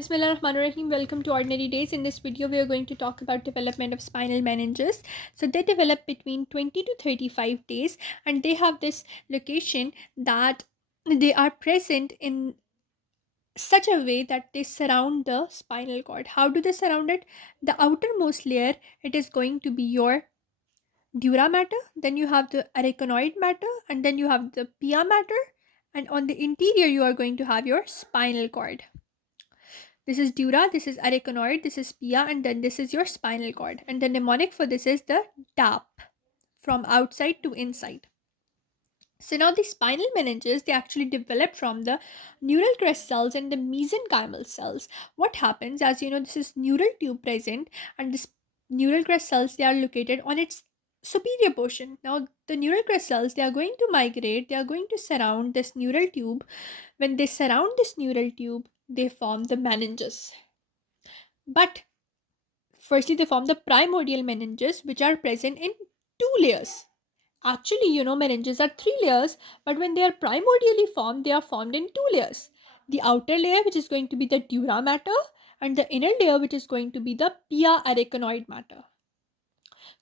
Bismillahirrahmanirrahim. Welcome to Ordinary Days. In this video, we are going to talk about development of spinal meninges. So they develop between 20 to 35 days, and they have this location that they are present in such a way that they surround the spinal cord. How do they surround it? The outermost layer, it is going to be your dura mater, then you have the arachnoid matter, and then you have the pia mater, and on the interior, you are going to have your spinal cord. This is dura, this is arachnoid, this is pia, and then this is your spinal cord. And the mnemonic for this is the tap, from outside to inside. So now the spinal meninges, they actually develop from the neural crest cells and the mesenchymal cells. What happens, as you know, this is neural tube present, and this neural crest cells, they are located on its superior portion. Now the neural crest cells, they are going to migrate, they are going to surround this neural tube. When they surround this neural tube, they form the meninges. But firstly, they form the primordial meninges, which are present in two layers. Actually, meninges are three layers, but when they are primordially formed, they are formed in two layers. The outer layer, which is going to be the dura mater, and the inner layer, which is going to be the pia arachnoid mater.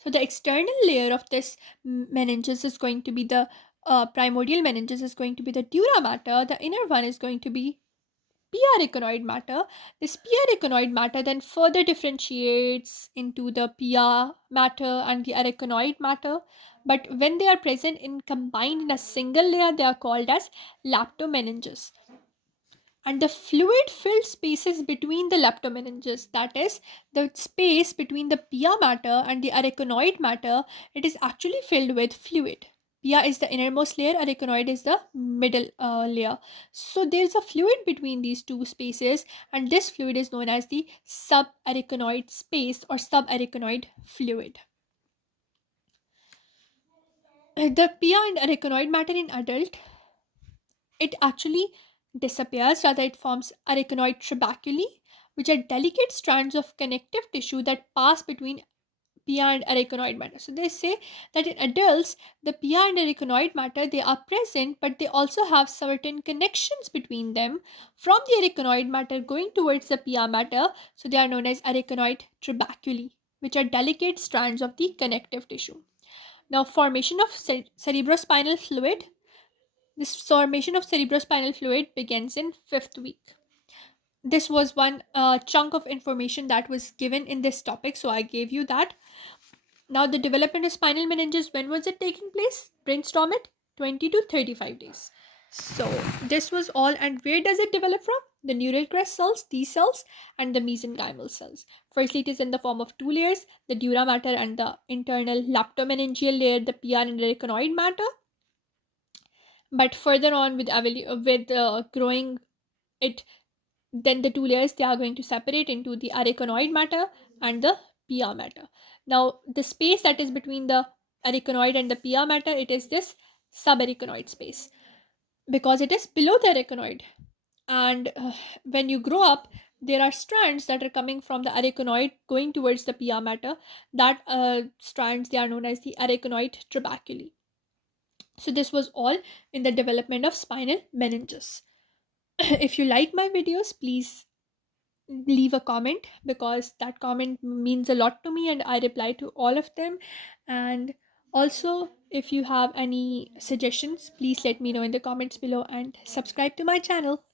So the external layer of this meninges is going to be the primordial meninges is going to be the dura mater. The inner one is going to be pia matter. This pia matter then further differentiates into the pia matter and the arachnoid matter. But when they are present in combined in a single layer, they are called as leptomeninges. And the fluid filled spaces between the leptomeninges, that is, the space between the pia matter and the arachnoid matter, it is actually filled with fluid. Pia is the innermost layer, arachnoid is the middle layer. So there's a fluid between these two spaces, and this fluid is known as the subarachnoid space or subarachnoid fluid. The pia and arachnoid matter in adult, it actually disappears, rather it forms arachnoid trabeculae, which are delicate strands of connective tissue that pass between pia and arachnoid matter. So they say that in adults, the pia and arachnoid matter, they are present, but they also have certain connections between them from the arachnoid matter going towards the pia matter. So they are known as arachnoid trabeculae, which are delicate strands of the connective tissue. Now, formation of cerebrospinal fluid. This formation of cerebrospinal fluid begins in fifth week. This was one chunk of information that was given in this topic, so I gave you that. Now, the development of spinal meninges, when was it taking place? Brainstorm it. 20 to 35 days. So, this was all. And where does it develop from? The neural crest cells, T cells, and the mesenchymal cells. Firstly, it is in the form of two layers, the dura mater and the internal leptomeningeal layer, the pia and arachnoid matter. But further on with growing it, then the two layers, they are going to separate into the arachnoid matter and the pia matter. Now the space that is between the arachnoid and the pia matter, it is this subarachnoid space, because it is below the arachnoid. And when you grow up, there are strands that are coming from the arachnoid going towards the pia matter. That strands, they are known as the arachnoid trabeculae. So this was all in the development of spinal meninges. If you like my videos, please leave a comment, because that comment means a lot to me and I reply to all of them. And also, if you have any suggestions, please let me know in the comments below and subscribe to my channel.